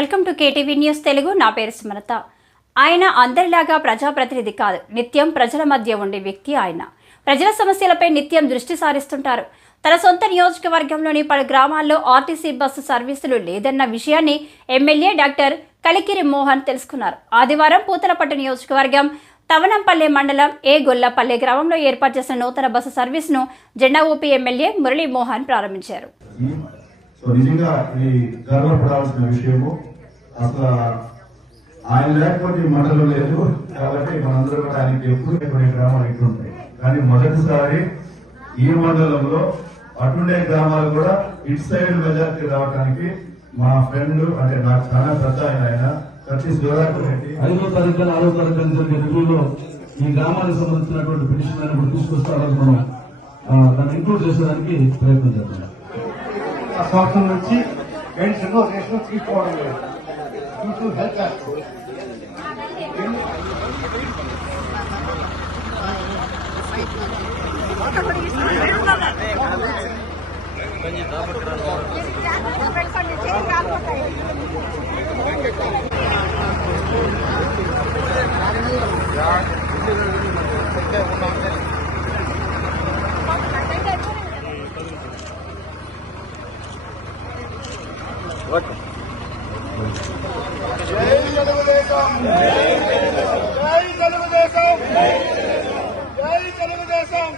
Welcome to KTV news Telugu. నా పేరు సుమలత. ఆయన అందరిలాగా ప్రజాప్రతినిధి కాదు, నిత్యం ప్రజల మధ్య ఉండే వ్యక్తి. ఆయన ప్రజల సమస్యలపై నిత్యం దృష్టి సారిస్తుంటారు. తన సొంత నియోజకవర్గంలోని పలు గ్రామాల్లో ఆర్టీసీ బస్సు సర్వీసులు లేదన్న విషయాన్ని ఎమ్మెల్యే డాక్టర్ కలికిరి మోహన్ తెలుసుకున్నారు. ఆదివారం పూతలపట్టు నియోజకవర్గం తవనంపల్లె మండలం గొల్లపల్లె గ్రామంలో ఏర్పాటు చేసిన నూతన బస్సు సర్వీసును జెండా ఊపి ఎమ్మెల్యే మురళీ మోహన్ ప్రారంభించారు. నిజంగా ఇది గర్వపడాల్సిన విషయము. అసలు ఆయన లేకపోతే మండలం లేదు కాబట్టి మనందరూ కూడా ఆయనకి ఎప్పుడు కొన్ని గ్రామాలు ఇట్లుంటాయి. కానీ మొదటిసారి ఈ మండలంలో అటుండే గ్రామాలు కూడా ఇటు సైడ్ మెజార్టీ రావడానికి మా ఫ్రెండ్ అంటే నాకు చాలా పెద్ద ఆయన సతీష్ గోదావరి రెడ్డి 5వ తారీఖు 6వ తారీఖు జరిగే రివ్యూలో ఈ గ్రామానికి సంబంధించినటువంటి పిటిషన్ ఆయన తీసుకొస్తారని మనం దాన్ని ఇంక్లూడ్ చేసేదానికి ప్రయత్నం చేద్దాం. సంవత్సరం నుంచి పెన్షన్ రేషన్ తీసుకోవడం లేదు. జై తెలుగుదేశం, జై తెలుగుదేశం, జై తెలుగుదేశం.